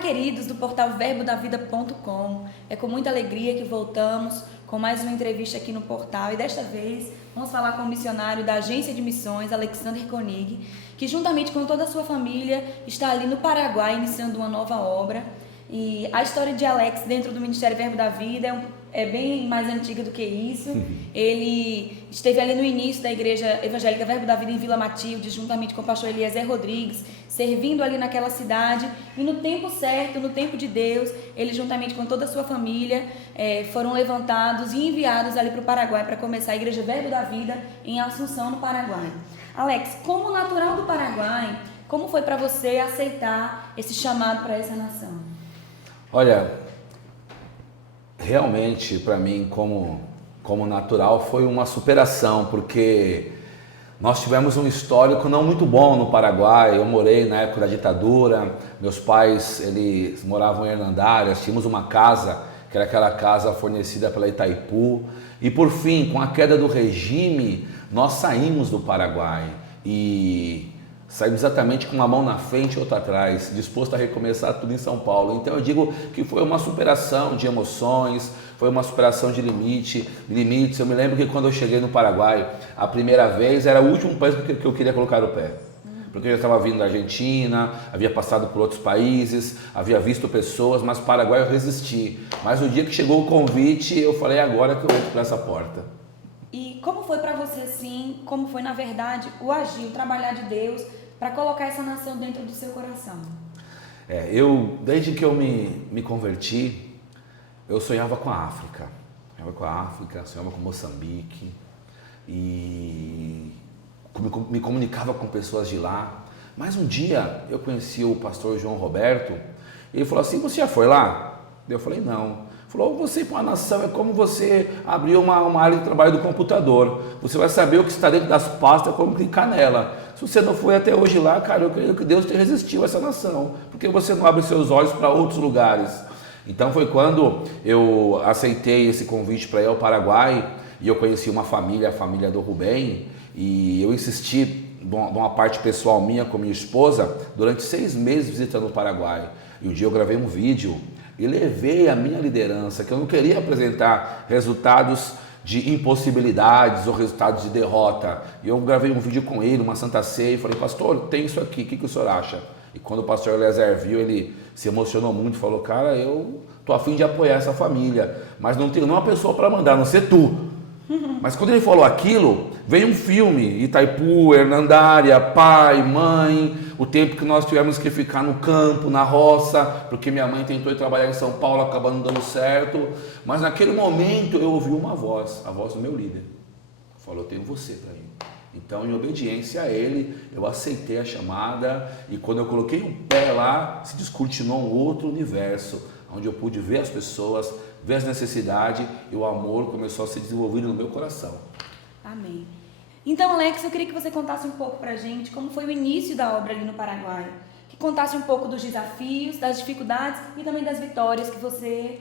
queridos do portal verbodavida.com, é com muita alegria que voltamos com mais uma entrevista aqui no portal e desta vez vamos falar com o missionário da Agência de Missões, Alexander Koenig, que juntamente com toda a sua família está ali no Paraguai iniciando uma nova obra. E a história de Alex dentro do Ministério Verbo da Vida é bem mais antiga do que isso. Ele esteve ali no início da Igreja Evangélica Verbo da Vida em Vila Matilde, juntamente com o pastor Eliezer Rodrigues, servindo ali naquela cidade. E no tempo certo, no tempo de Deus, ele juntamente com toda a sua família foram levantados e enviados ali para o Paraguai para começar a Igreja Verbo da Vida em Assunção, no Paraguai. Alex, como natural do Paraguai, como foi para você aceitar esse chamado para essa nação? Olha, realmente para mim como natural foi uma superação, porque nós tivemos um histórico não muito bom no Paraguai. Eu morei na época da ditadura, meus pais eles moravam em Hernandárias, tínhamos uma casa que era aquela casa fornecida pela Itaipu, e por fim, com a queda do regime, nós saímos do Paraguai e saímos exatamente com uma mão na frente e outra atrás, disposto a recomeçar tudo em São Paulo. Então eu digo que foi uma superação de emoções, foi uma superação de limites. Eu me lembro que quando eu cheguei no Paraguai, a primeira vez, era o último país que eu queria colocar o pé. Porque eu já estava vindo da Argentina, havia passado por outros países, havia visto pessoas, mas Paraguai eu resisti. Mas no dia que chegou o convite, eu falei, agora que eu entro por essa porta. E como foi para você, assim, como foi na verdade o agir, o trabalhar de Deus para colocar essa nação dentro do seu coração? Desde que eu me converti, eu sonhava com a África. Sonhava com Moçambique e me comunicava com pessoas de lá. Mas um dia eu conheci o pastor João Roberto e ele falou assim, você já foi lá? Eu falei, não. Falou, você para uma nação é como você abrir uma área de trabalho do computador. Você vai saber o que está dentro das pastas, como clicar nela. Se você não foi até hoje lá, cara, eu creio que Deus te resistiu a essa nação. Porque você não abre seus olhos para outros lugares. Então foi quando eu aceitei esse convite para ir ao Paraguai e eu conheci uma família, a família do Rubem, e eu insisti de uma parte pessoal minha com minha esposa durante 6 meses visitando o Paraguai. E um dia eu gravei um vídeo e levei a minha liderança, que eu não queria apresentar resultados de impossibilidades ou resultados de derrota. E eu gravei um vídeo com ele, uma Santa Ceia, e falei, pastor, tem isso aqui, o que o senhor acha? E quando o pastor Eliezer viu, ele se emocionou muito, falou, cara, eu tô a fim de apoiar essa família, mas não tenho nenhuma pessoa para mandar, a não ser tu. Mas quando ele falou aquilo, veio um filme, Itaipu, Hernandária, pai, mãe, o tempo que nós tivemos que ficar no campo, na roça, porque minha mãe tentou ir trabalhar em São Paulo, acabando não dando certo. Mas naquele momento eu ouvi uma voz, a voz do meu líder. Falou, eu tenho você para ir. Então, em obediência a ele, eu aceitei a chamada e quando eu coloquei o pé lá, se descortinou um outro universo, onde eu pude ver as pessoas, ver as necessidades e o amor começou a ser desenvolvido no meu coração. Amém. Então, Alex, eu queria que você contasse um pouco pra gente como foi o início da obra ali no Paraguai. Que contasse um pouco dos desafios, das dificuldades e também das vitórias que você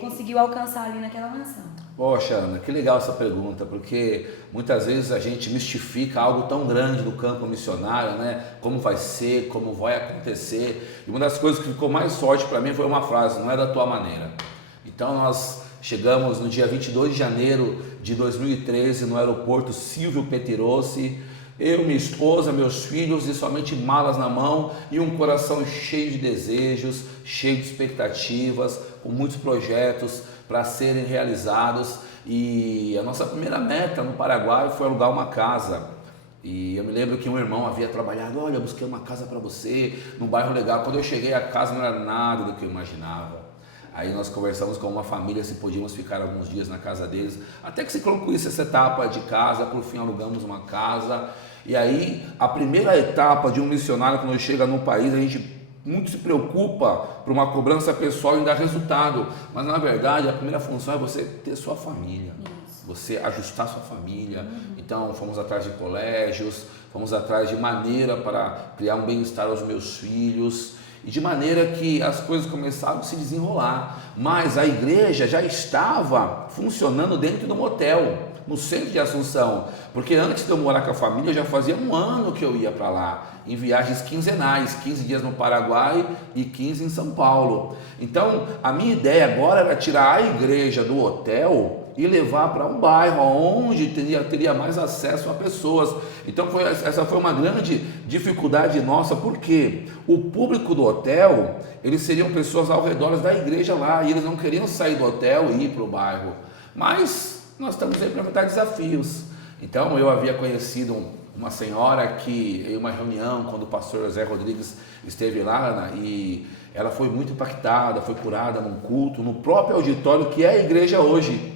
conseguiu alcançar ali naquela nação. Poxa, Ana, que legal essa pergunta, porque muitas vezes a gente mistifica algo tão grande no campo missionário, né? Como vai ser, como vai acontecer. E uma das coisas que ficou mais forte para mim foi uma frase, não é da tua maneira. Então nós chegamos no dia 22 de janeiro de 2013 no aeroporto Silvio Pettirossi, eu, minha esposa, meus filhos e somente malas na mão e um coração cheio de desejos, cheio de expectativas, com muitos projetos para serem realizados. E a nossa primeira meta no Paraguai foi alugar uma casa. E eu me lembro que um irmão havia trabalhado, olha, eu busquei uma casa para você, num bairro legal. Quando eu cheguei, a casa não era nada do que eu imaginava. Aí nós conversamos com uma família se podíamos ficar alguns dias na casa deles, até que se concluísse essa etapa de casa, por fim alugamos uma casa. E aí a primeira etapa de um missionário quando chega no país, a gente muito se preocupa por uma cobrança pessoal em dar resultado, mas na verdade a primeira função é você ter sua família, você ajustar sua família. Então fomos atrás de colégios, fomos atrás de maneira para criar um bem-estar aos meus filhos, e de maneira que as coisas começaram a se desenrolar, mas a igreja já estava funcionando dentro do motel. no centro de Assunção, porque antes de eu morar com a família, já fazia um ano que eu ia para lá, em viagens quinzenais, 15 dias no Paraguai e 15 em São Paulo. Então, a minha ideia agora era tirar a igreja do hotel e levar para um bairro onde teria mais acesso a pessoas. Então essa foi uma grande dificuldade nossa, porque o público do hotel, eles seriam pessoas ao redor da igreja lá, e eles não queriam sair do hotel e ir para o bairro. Mas nós estamos aí para enfrentar desafios. Então eu havia conhecido uma senhora que, em uma reunião, quando o pastor José Rodrigues esteve lá, Ana, e ela foi muito impactada, foi curada num culto, no próprio auditório que é a igreja hoje.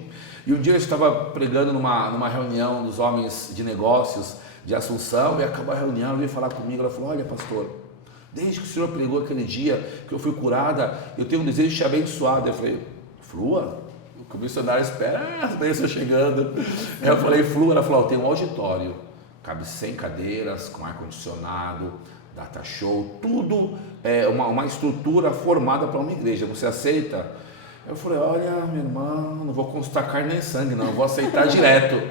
E um dia eu estava pregando numa reunião dos homens de negócios de Assunção, e acabou a reunião, ela veio falar comigo, ela falou: olha, pastor, desde que o senhor pregou aquele dia que eu fui curada, eu tenho um desejo de te abençoar. Eu falei: flua? O missionário espera as bênçãos chegando. Eu falei: flua? Ela falou: tem um auditório, cabe 100 cadeiras, com ar-condicionado, data show, tudo uma estrutura formada para uma igreja, você aceita? Eu falei: olha, minha irmã, não vou consultar carne nem sangue, não, eu vou aceitar direto.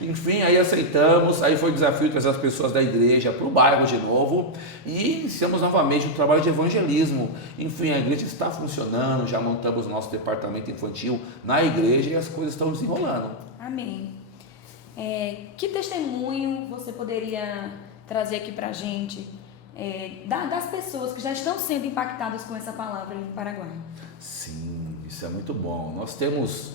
Enfim, aí aceitamos, aí foi o desafio trazer as pessoas da igreja para o bairro de novo, e iniciamos novamente o trabalho de evangelismo. Enfim, a igreja está funcionando, já montamos nosso departamento infantil na igreja e as coisas estão desenrolando. Amém. Que testemunho você poderia trazer aqui para a gente, das pessoas que já estão sendo impactadas com essa palavra no Paraguai? Sim, isso é muito bom. Nós temos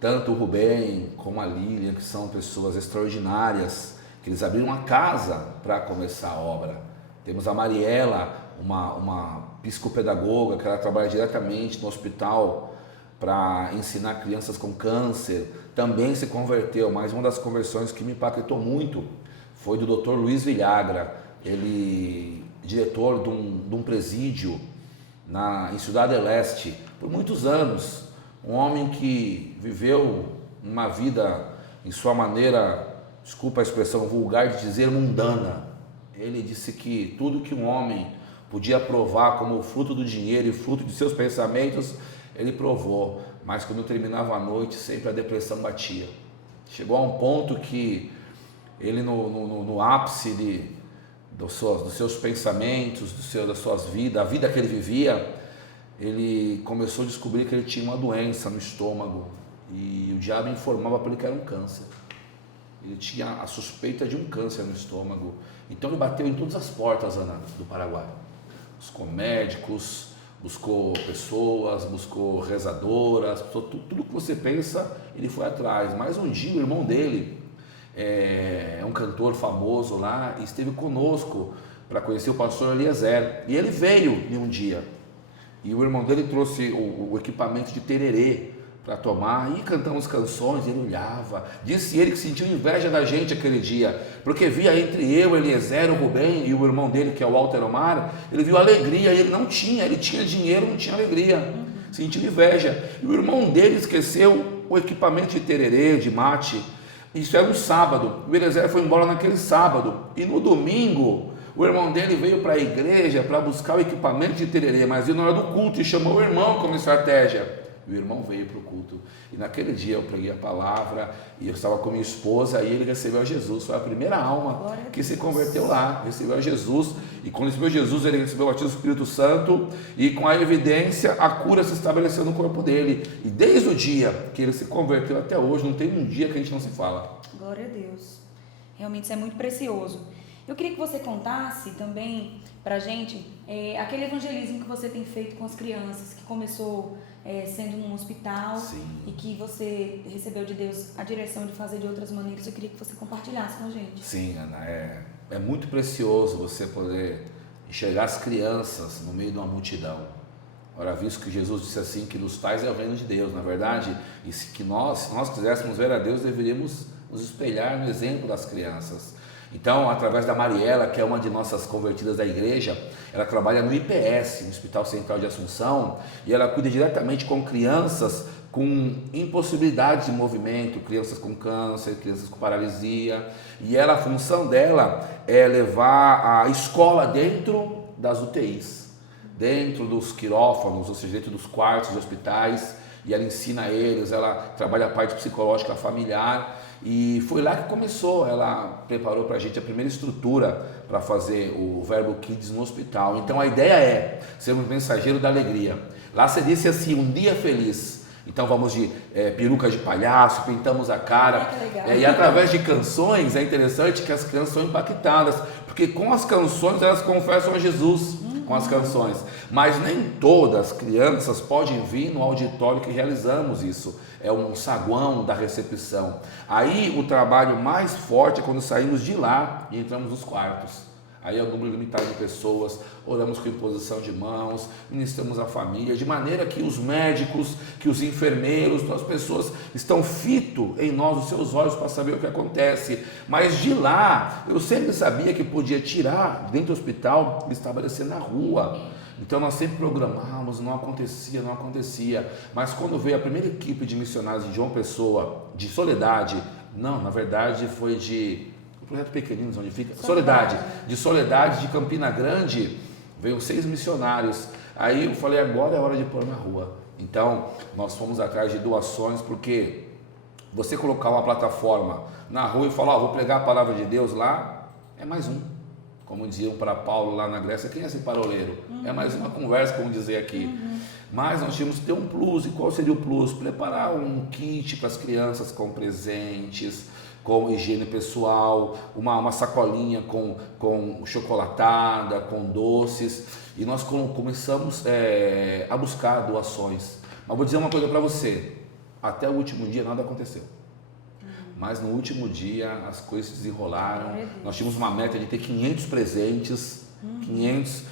tanto o Rubem como a Lilian, que são pessoas extraordinárias, que eles abriram uma casa para começar a obra. Temos a Mariela, uma psicopedagoga, que ela trabalha diretamente no hospital para ensinar crianças com câncer, também se converteu, mas uma das conversões que me impactou muito foi do Dr. Luiz Villagra, ele diretor de um presídio em Cidade del Este, por muitos anos, um homem que viveu uma vida, em sua maneira, desculpa a expressão vulgar de dizer, mundana. Ele disse que tudo que um homem podia provar como fruto do dinheiro e fruto de seus pensamentos, ele provou, mas quando terminava a noite, sempre a depressão batia. Chegou a um ponto que ele, no ápice dos seus pensamentos, das suas vidas, a vida que ele vivia, ele começou a descobrir que ele tinha uma doença no estômago, e o diabo informava para ele que era um câncer. Ele tinha a suspeita de um câncer no estômago. Então ele bateu em todas as portas, Ana, do Paraguai. Buscou médicos, buscou pessoas, buscou rezadoras, tudo que você pensa, ele foi atrás. Mas um dia o irmão dele, é um cantor famoso lá, e esteve conosco para conhecer o pastor Eliezer. E ele veio em um dia, e o irmão dele trouxe o equipamento de tererê para tomar, e cantamos canções. Ele olhava, disse ele que sentiu inveja da gente aquele dia, porque via entre eu, Eliezer, o Rubem e o irmão dele, que é o Walter Omar, ele viu alegria, e ele não tinha, ele tinha dinheiro, não tinha alegria, sentiu inveja. E o irmão dele esqueceu o equipamento de tererê, de mate. Isso era um sábado, o Eliezer foi embora naquele sábado, e no domingo o irmão dele veio para a igreja para buscar o equipamento de tererê, mas ele na hora do culto e chamou o irmão como estratégia. E o irmão veio para o culto, e naquele dia eu preguei a palavra, e eu estava com minha esposa, e ele recebeu a Jesus. Foi a primeira alma que se converteu lá, recebeu a Jesus, e quando recebeu Jesus, ele recebeu o batismo do Espírito Santo, e com a evidência, a cura se estabeleceu no corpo dele, e desde o dia que ele se converteu até hoje, não tem um dia que a gente não se fala. Glória a Deus, realmente isso é muito precioso. Eu queria que você contasse também pra gente aquele evangelismo que você tem feito com as crianças, que começou sendo num hospital. Sim. E que você recebeu de Deus a direção de fazer de outras maneiras. Eu queria que você compartilhasse com a gente. Sim, Ana, é muito precioso você poder enxergar as crianças no meio de uma multidão. Ora, visto que Jesus disse assim, que dos tais é o reino de Deus, na verdade, e se nós quiséssemos ver a Deus, deveríamos nos espelhar no exemplo das crianças. Então, através da Mariela, que é uma de nossas convertidas da igreja, ela trabalha no IPS, no Hospital Central de Assunção, e ela cuida diretamente com crianças com impossibilidade de movimento, crianças com câncer, crianças com paralisia, e a função dela é levar a escola dentro das UTIs, dentro dos quirófanos, ou seja, dentro dos quartos de hospitais, e ela ensina eles, ela trabalha a parte psicológica familiar. E foi lá que começou, ela preparou para a gente a primeira estrutura para fazer o Verbo Kids no hospital. Então a ideia é sermos mensageiro da alegria. Lá você disse assim, um dia feliz. Então vamos de peruca de palhaço, pintamos a cara. E através de canções, é interessante que as crianças são impactadas, porque com as canções elas confessam a Jesus, com as canções. Mas nem todas as crianças podem vir no auditório que realizamos isso. É um saguão da recepção. Aí o trabalho mais forte é quando saímos de lá e entramos nos quartos. Aí é um número limitado de pessoas, oramos com imposição de mãos, ministramos a família, de maneira que os médicos, que os enfermeiros, as pessoas estão fitos em nós, os seus olhos, para saber o que acontece. Mas de lá, eu sempre sabia que podia tirar dentro do hospital e estabelecer na rua. Então nós sempre programávamos, não acontecia. Mas quando veio a primeira equipe de missionários de João Pessoa, de Soledade, não, na verdade foi de... projeto Pequeninos, onde fica? Soledade. De Soledade, de Campina Grande, veio 6 missionários. Aí eu falei, agora é hora de pôr na rua. Então, nós fomos atrás de doações, porque você colocar uma plataforma na rua e falar, vou pregar a palavra de Deus lá, é mais um. Como diziam para Paulo lá na Grécia, quem é esse paroleiro? É mais uma conversa, como dizer aqui. Mas nós tínhamos que ter um plus. E qual seria o plus? Preparar um kit para as crianças com presentes, com higiene pessoal, uma sacolinha com chocolatada, com doces, e nós começamos a buscar doações. Mas vou dizer uma coisa para você, até o último dia nada aconteceu. Mas no último dia as coisas se desenrolaram, nós tínhamos uma meta de ter 500 presentes, 500...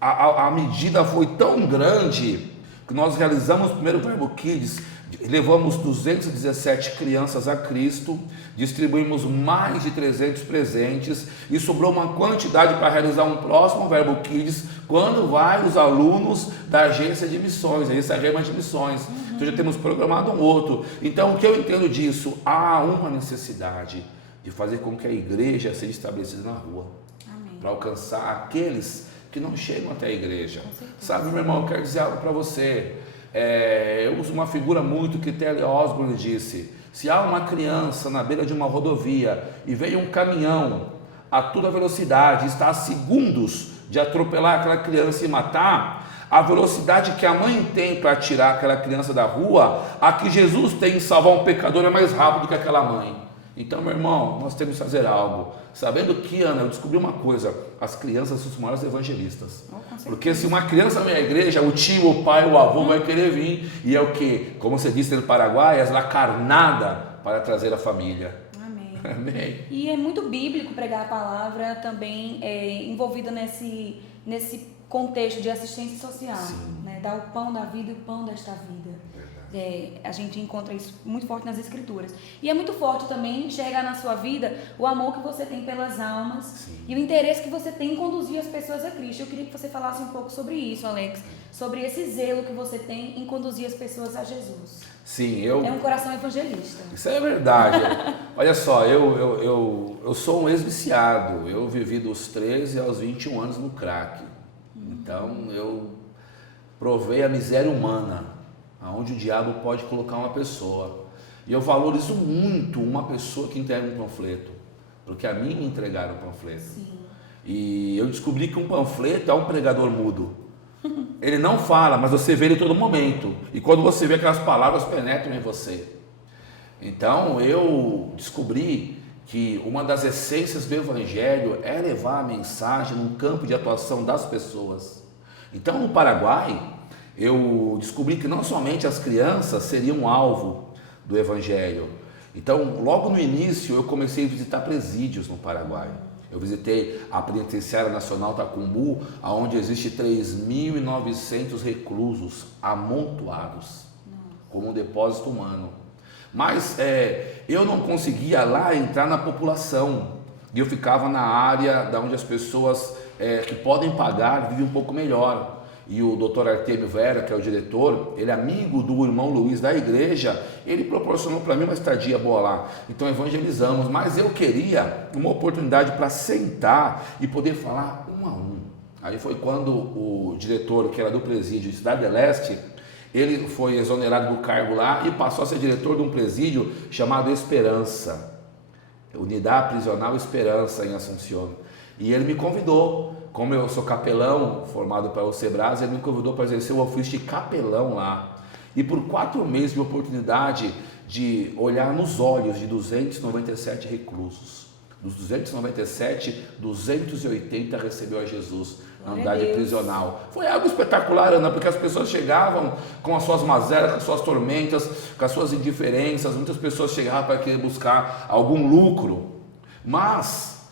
A medida foi tão grande que nós realizamos o primeiro Verbo Kids, levamos 217 crianças a Cristo, distribuímos mais de 300 presentes e sobrou uma quantidade para realizar um próximo Verbo Kids quando vai os alunos da agência de missões, a agência Rema de Missões. Então já temos programado um outro. Então o que eu entendo disso? Há uma necessidade de fazer com que a igreja seja estabelecida na rua, para alcançar aqueles que não chegam até a igreja. Sabe, meu irmão, eu quero dizer algo para você. Eu uso uma figura muito que T.L. Osborne disse: se há uma criança na beira de uma rodovia e vem um caminhão a toda velocidade, está a segundos de atropelar aquela criança e matar, a velocidade que a mãe tem para tirar aquela criança da rua, a que Jesus tem em salvar um pecador é mais rápido que aquela mãe. Então, meu irmão, nós temos que fazer algo, sabendo que, Ana, eu descobri uma coisa: as crianças são os maiores evangelistas. Porque se uma criança vem à igreja, o tio, o pai, o avô vai querer vir, e é o que? Como você disse no Paraguai, é a carnada para trazer a família. Amém. E é muito bíblico pregar a palavra também, envolvida nesse contexto de assistência social, né? Dar o pão da vida e o pão desta vida. A gente encontra isso muito forte nas escrituras. E é muito forte também enxergar na sua vida o amor que você tem pelas almas e o interesse que você tem em conduzir as pessoas a Cristo. Eu queria que você falasse um pouco sobre isso, Alex, sobre esse zelo que você tem em conduzir as pessoas a Jesus. Sim, É um coração evangelista. Isso é verdade. Olha só, eu sou um ex-viciado. Eu vivi dos 13 aos 21 anos no crack. Então eu provei a miséria humana, aonde o diabo pode colocar uma pessoa. E eu valorizo muito uma pessoa que entrega um panfleto, porque a mim me entregaram um panfleto. E eu descobri que um panfleto é um pregador mudo. Ele não fala, mas você vê ele todo momento. E quando você vê, aquelas palavras penetram em você. Então eu descobri que uma das essências do Evangelho é levar a mensagem no campo de atuação das pessoas. Então no Paraguai, eu descobri que não somente as crianças seriam alvo do Evangelho. Então, logo no início, eu comecei a visitar presídios no Paraguai. Eu visitei a Penitenciária Nacional Tacumbu, onde existe 3.900 reclusos amontoados, como um depósito humano. Mas eu não conseguia lá entrar na população, e eu ficava na área da onde as pessoas que podem pagar vivem um pouco melhor. E o Dr. Artemio Vera, que é o diretor, ele é amigo do irmão Luiz da igreja, ele proporcionou para mim uma estadia boa lá. Então evangelizamos, mas eu queria uma oportunidade para sentar e poder falar um a um. Aí foi quando o diretor, que era do presídio de Cidade do Leste, Ele foi exonerado do cargo lá e passou a ser diretor de um presídio chamado Esperança, Unidade Prisional Esperança em Assunción. E ele me convidou, como eu sou capelão formado para o Sebras, ele me convidou para exercer o ofício de capelão lá. E por 4 meses tive a oportunidade de olhar nos olhos de 297 reclusos. Dos 297, 280 recebeu a Jesus na unidade prisional. Foi algo espetacular, Ana, porque as pessoas chegavam com as suas mazelas, com as suas tormentas, com as suas indiferenças. Muitas pessoas chegavam para querer buscar algum lucro, mas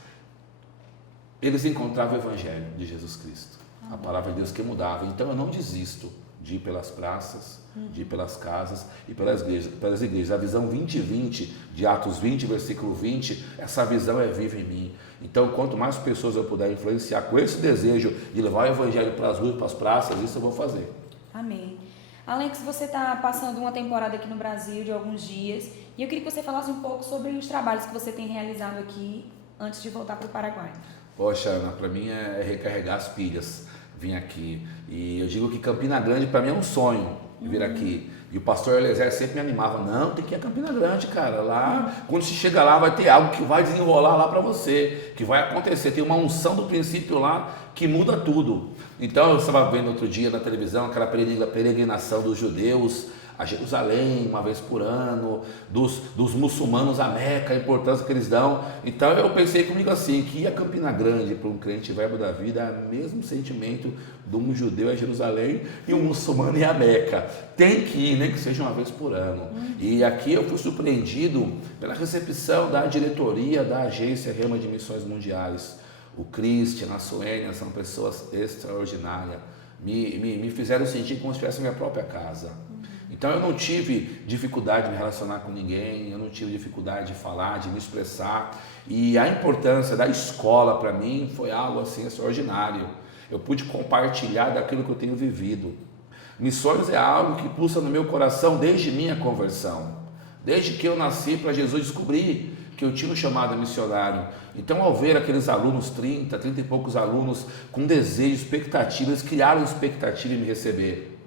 eles encontravam o Evangelho de Jesus Cristo, a palavra de Deus que mudava. Então eu não desisto de ir pelas praças, de ir pelas casas e pelas igrejas. A visão 2020 de Atos 20, versículo 20, essa visão é viva em mim. Então, quanto mais pessoas eu puder influenciar com esse desejo de levar o Evangelho para as ruas, para as praças, isso eu vou fazer. Amém. Alex, você está passando uma temporada aqui no Brasil de alguns dias e eu queria que você falasse um pouco sobre os trabalhos que você tem realizado aqui antes de voltar para o Paraguai. Poxa, Ana, para mim é recarregar as pilhas, vir aqui. E eu digo que Campina Grande para mim é um sonho vir aqui. E o pastor Eliezer sempre me animava, não, tem que ir a Campina Grande, cara, lá, quando você chega lá vai ter algo que vai desenrolar lá para você, que vai acontecer, tem uma unção do princípio lá que muda tudo. Então eu estava vendo outro dia na televisão aquela peregrinação dos judeus a Jerusalém, uma vez por ano, dos muçulmanos a Meca, a importância que eles dão. Então eu pensei comigo assim, que ir a Campina Grande para um crente Verbo da Vida é o mesmo sentimento de um judeu a Jerusalém e um muçulmano ir a Meca. Tem que ir, nem que seja uma vez por ano. E aqui eu fui surpreendido pela recepção da diretoria da Agência Rema de Missões Mundiais. O Christian, a Suênia, são pessoas extraordinárias. Me fizeram sentir como se estivesse na minha própria casa. Então eu não tive dificuldade de me relacionar com ninguém, eu não tive dificuldade de falar, de me expressar. E a importância da escola para mim foi algo assim extraordinário. Eu pude compartilhar daquilo que eu tenho vivido. Missões é algo que pulsa no meu coração desde minha conversão. Desde que eu nasci para Jesus, descobri que eu tinha um chamado missionário. Então, ao ver aqueles alunos, 30 e poucos alunos, com desejo, expectativa, eles criaram expectativa em me receber.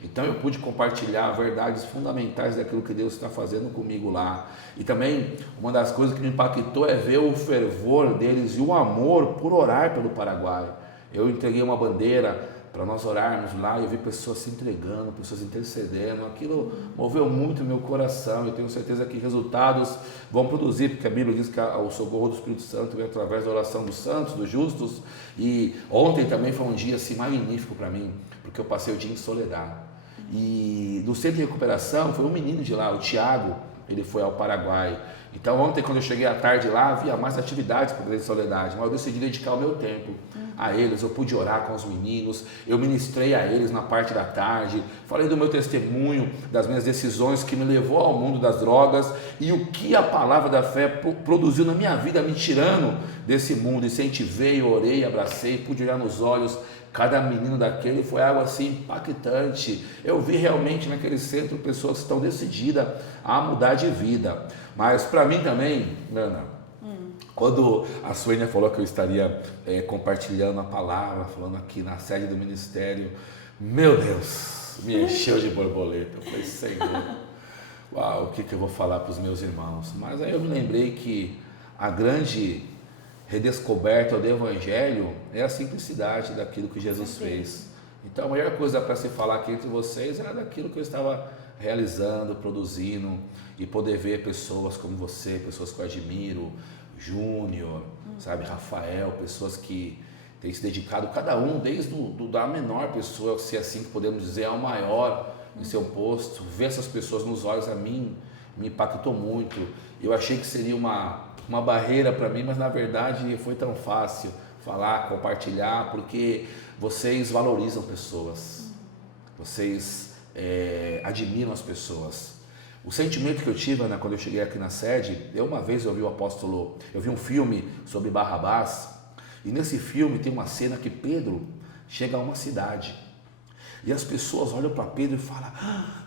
Então eu pude compartilhar verdades fundamentais daquilo que Deus está fazendo comigo lá. E também uma das coisas que me impactou é ver o fervor deles e o amor por orar pelo Paraguai. Eu entreguei uma bandeira para nós orarmos lá e eu vi pessoas se entregando, pessoas intercedendo. Aquilo moveu muito o meu coração. Eu tenho certeza que resultados vão produzir, porque a Bíblia diz que o socorro do Espírito Santo vem através da oração dos santos, dos justos. E ontem também foi um dia assim, magnífico para mim, porque eu passei o dia em soledade. E no centro de recuperação foi um menino de lá, o Tiago, ele foi ao Paraguai. Então ontem, quando eu cheguei à tarde lá, havia mais atividades para a Soledade, mas eu decidi dedicar o meu tempo a eles. Eu pude orar com os meninos, eu ministrei a eles na parte da tarde, falei do meu testemunho, das minhas decisões que me levou ao mundo das drogas e o que a palavra da fé produziu na minha vida, me tirando desse mundo. Incentivei, orei, abracei, pude olhar nos olhos cada menino daquele, foi algo assim impactante. Eu vi realmente naquele centro pessoas que estão decididas a mudar de vida. Mas para mim também, Ana, quando a Suênia falou que eu estaria compartilhando a palavra, falando aqui na sede do ministério, meu Deus, me encheu de borboleta. Eu falei, Senhor, uau, o que eu vou falar para os meus irmãos? Mas aí eu me lembrei que a grande redescoberta do Evangelho é a simplicidade daquilo que Jesus fez. Então a maior coisa para se falar aqui entre vocês era daquilo que eu estava realizando, produzindo, e poder ver pessoas como você, pessoas que eu admiro, Júnior, sabe, Rafael, pessoas que têm se dedicado, cada um, desde da menor pessoa, se assim que podemos dizer, ao maior em seu posto. Ver essas pessoas nos olhos a mim me impactou muito. Eu achei que seria uma barreira para mim, mas na verdade foi tão fácil falar, compartilhar, porque vocês valorizam pessoas, vocês admiram as pessoas. O sentimento que eu tive, Ana, quando eu cheguei aqui na sede, uma vez eu vi um filme sobre Barrabás, e nesse filme tem uma cena que Pedro chega a uma cidade, e as pessoas olham para Pedro e falam,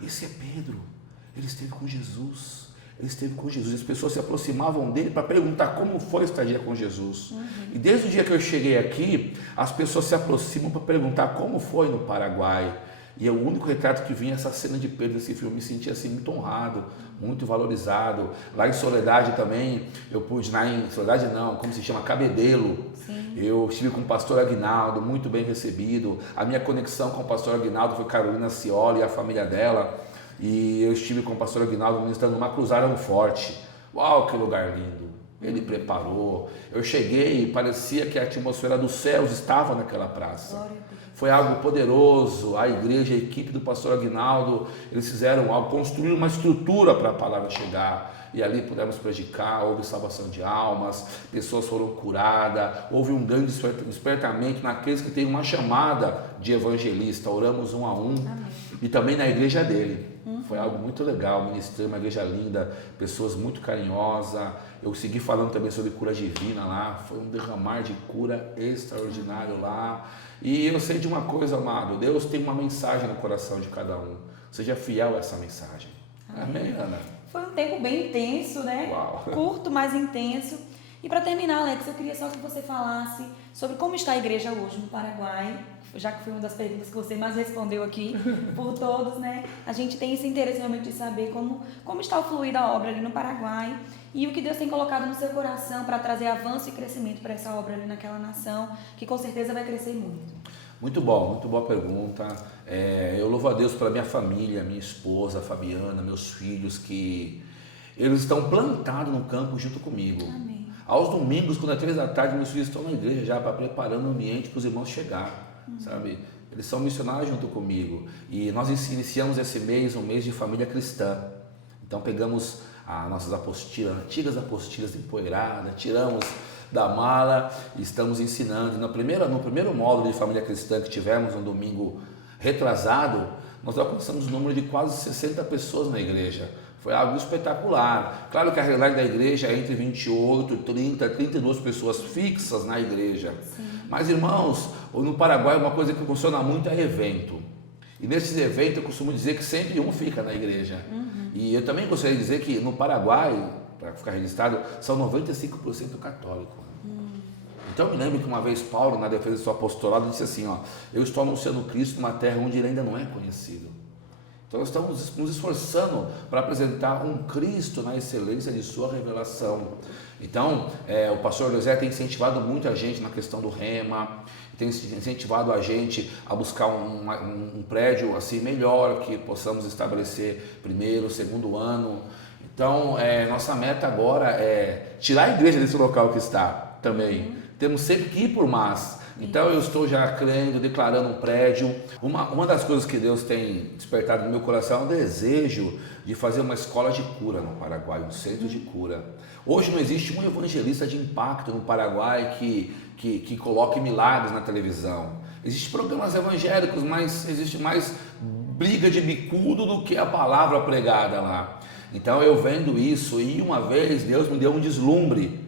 esse é Pedro, ele esteve com Jesus. Ele esteve com Jesus, as pessoas se aproximavam dele para perguntar como foi a estadia com Jesus. E desde o dia que eu cheguei aqui, as pessoas se aproximam para perguntar como foi no Paraguai. E o único retrato que vinha essa cena de Pedro nesse filme. Eu me senti assim muito honrado, muito valorizado. Lá em Soledade também, eu pude, Soledade não, como se chama? Cabedelo. Sim. Eu estive com o pastor Aguinaldo, muito bem recebido. A minha conexão com o pastor Aguinaldo foi Carolina Cioli e a família dela. E eu estive com o pastor Aguinaldo ministrando numa cruzada forte. Uau, que lugar lindo! Ele preparou. Eu cheguei e parecia que a atmosfera dos céus estava naquela praça. Foi algo poderoso. A igreja, a equipe do pastor Aguinaldo, eles fizeram algo, construíram uma estrutura para a palavra chegar. E ali pudemos predicar, houve salvação de almas, pessoas foram curadas, houve um grande despertamento naqueles que têm uma chamada de evangelista. Oramos um a um. Amém. E também na igreja dele. Foi algo muito legal, ministrei uma igreja linda, pessoas muito carinhosas. Eu segui falando também sobre cura divina lá, foi um derramar de cura extraordinário lá. E eu sei de uma coisa, amado, Deus tem uma mensagem no coração de cada um. Seja fiel a essa mensagem. Amém, Ana? Foi um tempo bem intenso, né? Uau. Curto, mas intenso. E para terminar, Alex, eu queria só que você falasse sobre como está a igreja hoje no Paraguai, já que foi uma das perguntas que você mais respondeu aqui por todos, né? A gente tem esse interesse realmente de saber como está o fluir da obra ali no Paraguai e o que Deus tem colocado no seu coração para trazer avanço e crescimento para essa obra ali naquela nação, que com certeza vai crescer muito. Muito bom, muito boa pergunta. Eu louvo a Deus pela minha família, minha esposa, a Fabiana, meus filhos, que eles estão plantados no campo junto comigo. Amém. Aos domingos, quando é 3 da tarde, meus filhos estão na igreja já para preparando o ambiente para os irmãos chegar, sabe? Eles são missionários junto comigo. E nós iniciamos esse mês, um mês de família cristã. Então pegamos as nossas apostilas, antigas apostilas empoeiradas, tiramos da mala e estamos ensinando. No primeiro módulo de família cristã que tivemos no domingo retrasado, nós alcançamos um número de quase 60 pessoas na igreja. Foi algo espetacular. Claro que a realidade da igreja é entre 28, 30, 32 pessoas fixas na igreja. Sim. Mas, irmãos, no Paraguai uma coisa que funciona muito é evento. E nesses eventos eu costumo dizer que sempre um fica na igreja. E eu também gostaria de dizer que no Paraguai, para ficar registrado, são 95% católicos. Então eu me lembro que uma vez Paulo, na defesa do seu apostolado, disse assim, eu estou anunciando Cristo numa terra onde ele ainda não é conhecido. Então nós estamos nos esforçando para apresentar um Cristo na excelência de sua revelação. Então o pastor José tem incentivado muito a gente na questão do rema, tem incentivado a gente a buscar um prédio assim melhor, que possamos estabelecer primeiro, segundo ano. Então nossa meta agora é tirar a igreja desse local que está também. Temos sempre que ir por mais. Então eu estou já crendo, declarando um prédio. Uma das coisas que Deus tem despertado no meu coração é o desejo de fazer uma escola de cura no Paraguai, um centro de cura. Hoje não existe um evangelista de impacto no Paraguai que coloque milagres na televisão. Existem programas evangélicos, mas existe mais briga de bicudo do que a palavra pregada lá. Então eu vendo isso e uma vez Deus me deu um deslumbre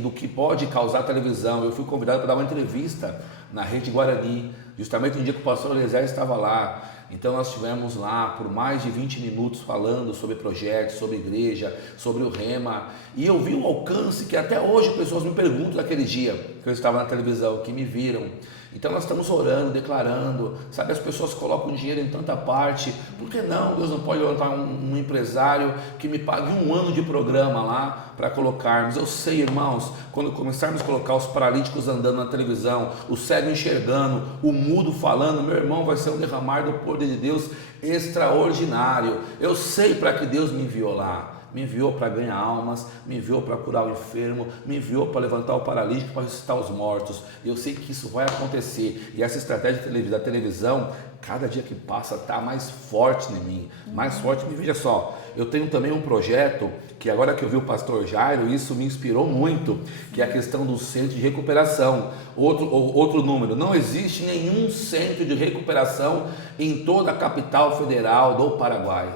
do que pode causar a televisão. Eu fui convidado para dar uma entrevista na Rede Guarani, justamente no dia que o pastor Eliezer estava lá. Então nós estivemos lá por mais de 20 minutos falando sobre projetos, sobre igreja, sobre o rema. E eu vi um alcance que até hoje pessoas me perguntam daquele dia que eu estava na televisão, que me viram. Então nós estamos orando, declarando, sabe, as pessoas colocam dinheiro em tanta parte, por que não? Deus não pode levantar um empresário que me pague um ano de programa lá para colocarmos. Eu sei, irmãos, quando começarmos a colocar os paralíticos andando na televisão, o cego enxergando, o mudo falando, meu irmão, vai ser um derramar do poder de Deus extraordinário. Eu sei para que Deus me enviou lá. Me enviou para ganhar almas, me enviou para curar o enfermo, me enviou para levantar o paralítico, para ressuscitar os mortos. Eu sei que isso vai acontecer. E essa estratégia da televisão, cada dia que passa, está mais forte em mim. Mais forte. E veja só, eu tenho também um projeto que agora que eu vi o pastor Jairo, isso me inspirou muito, que é a questão do centro de recuperação. Outro número, não existe nenhum centro de recuperação em toda a capital federal do Paraguai.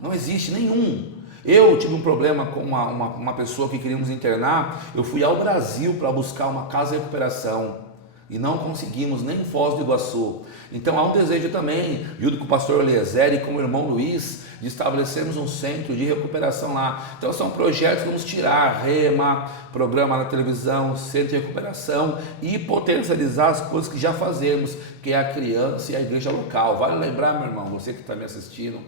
Não existe nenhum. Eu tive um problema com uma pessoa que queríamos internar, eu fui ao Brasil para buscar uma casa de recuperação. e não conseguimos nem em Foz do Iguaçu. Então há um desejo também, junto com o pastor Eliezer e com o irmão Luiz, de estabelecermos um centro de recuperação lá. Então são projetos que vamos tirar, Rema, programa na televisão, centro de recuperação e potencializar as coisas que já fazemos, que é a criança e a igreja local. Vale lembrar, meu irmão, você que está me assistindo,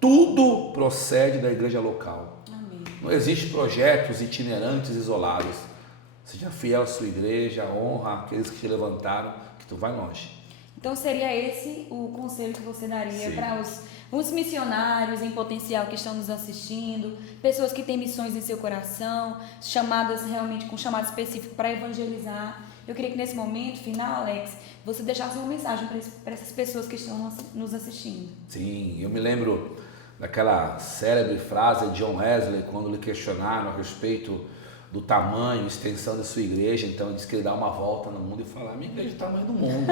tudo procede da igreja local. Amém. Não existe projetos itinerantes isolados. Seja fiel à sua igreja, honra aqueles que te levantaram, que tu vai longe. Então seria esse o conselho que você daria para os missionários em potencial que estão nos assistindo, pessoas que têm missões em seu coração, chamadas realmente com chamado específico para evangelizar. Eu queria que nesse momento final, Alex, você deixasse uma mensagem para essas pessoas que estão nos assistindo. Sim, eu me lembro daquela célebre frase de John Wesley, quando lhe questionaram a respeito do tamanho, extensão da sua igreja. Então ele disse que ele dá uma volta no mundo e fala: minha igreja é o tamanho do mundo,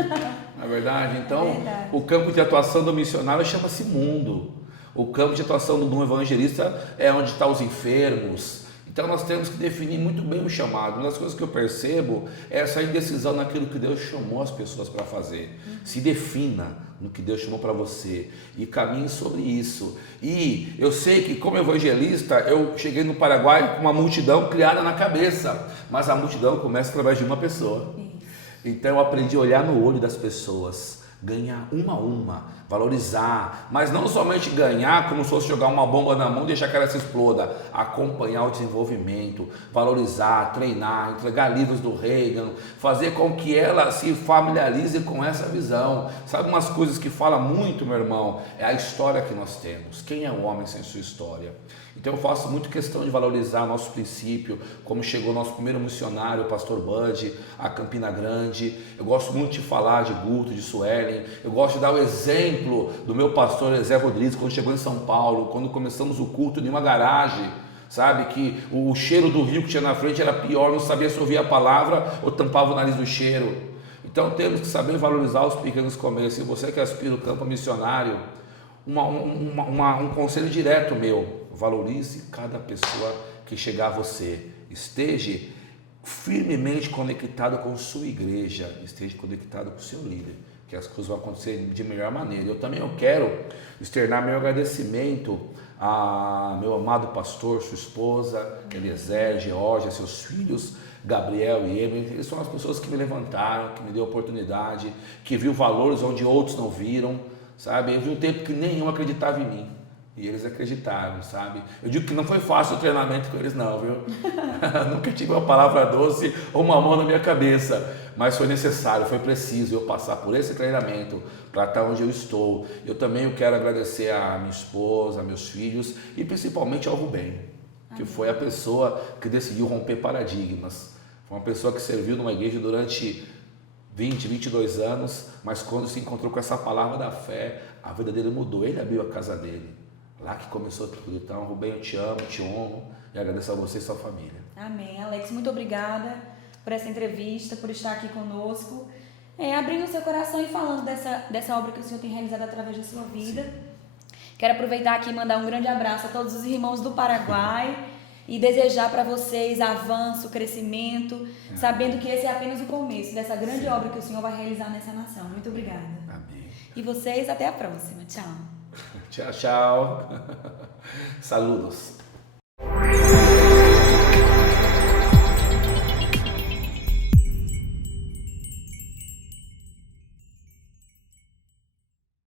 não é verdade? Então o campo de atuação do missionário chama-se mundo. O campo de atuação do evangelista é onde estão os enfermos. Então nós temos que definir muito bem o chamado. Uma das coisas que eu percebo é essa indecisão naquilo que Deus chamou as pessoas para fazer. Se defina no que Deus chamou para você e caminhe sobre isso. E eu sei que como evangelista eu cheguei no Paraguai com uma multidão criada na cabeça, mas a multidão começa através de uma pessoa. Então eu aprendi a olhar no olho das pessoas, ganhar uma a uma, valorizar, mas não somente ganhar como se fosse jogar uma bomba na mão e deixar que ela se exploda, acompanhar o desenvolvimento, valorizar, treinar, entregar livros do Reagan, fazer com que ela se familiarize com essa visão. Sabe umas coisas que fala muito, meu irmão, é a história que nós temos. Quem é o homem sem sua história? Então eu faço muito questão de valorizar nosso princípio, como chegou nosso primeiro missionário, o pastor Bud, a Campina Grande. Eu gosto muito de falar de Guto, de Suelen. Eu gosto de dar o exemplo do meu pastor Zé Rodrigues, quando chegou em São Paulo, quando começamos o culto em uma garagem, sabe, que o cheiro do rio que tinha na frente era pior, não sabia se ouvia a palavra ou tampava o nariz do cheiro. Então temos que saber valorizar os pequenos começos. E você que aspira o campo missionário, um conselho direto meu: valorize cada pessoa que chegar a você. Esteja firmemente conectado com sua igreja, esteja conectado com o seu líder, que as coisas vão acontecer de melhor maneira. Eu também quero externar meu agradecimento a meu amado pastor, sua esposa, Eliezer, Georgia, seus filhos, Gabriel e Evelyn. Eles são as pessoas que me levantaram, que me deu oportunidade, que viu valores onde outros não viram, sabe? Eu vi um tempo que nenhum acreditava em mim. E eles acreditaram, sabe? Eu digo que não foi fácil o treinamento com eles não, viu? Nunca tive uma palavra doce ou uma mão na minha cabeça, mas foi necessário, foi preciso eu passar por esse treinamento para estar onde eu estou. Eu também quero agradecer a minha esposa, a meus filhos e principalmente ao Rubem, que foi a pessoa que decidiu romper paradigmas. Foi uma pessoa que serviu numa igreja durante 20, 22 anos, mas quando se encontrou com essa palavra da fé, a vida dele mudou. Ele abriu a casa dele. Lá que começou tudo. Então, Rubem, eu te amo, te honro e agradeço a você e sua família. Amém. Alex, muito obrigada por essa entrevista, por estar aqui conosco, abrindo o seu coração e falando dessa obra que o Senhor tem realizado através da sua vida. Sim. Quero aproveitar aqui e mandar um grande abraço a todos os irmãos do Paraguai e desejar para vocês avanço, crescimento, sabendo que esse é apenas o começo dessa grande obra que o Senhor vai realizar nessa nação. Muito obrigada. Amém. E vocês, até a próxima. Tchau. Tchau, tchau. Saludos.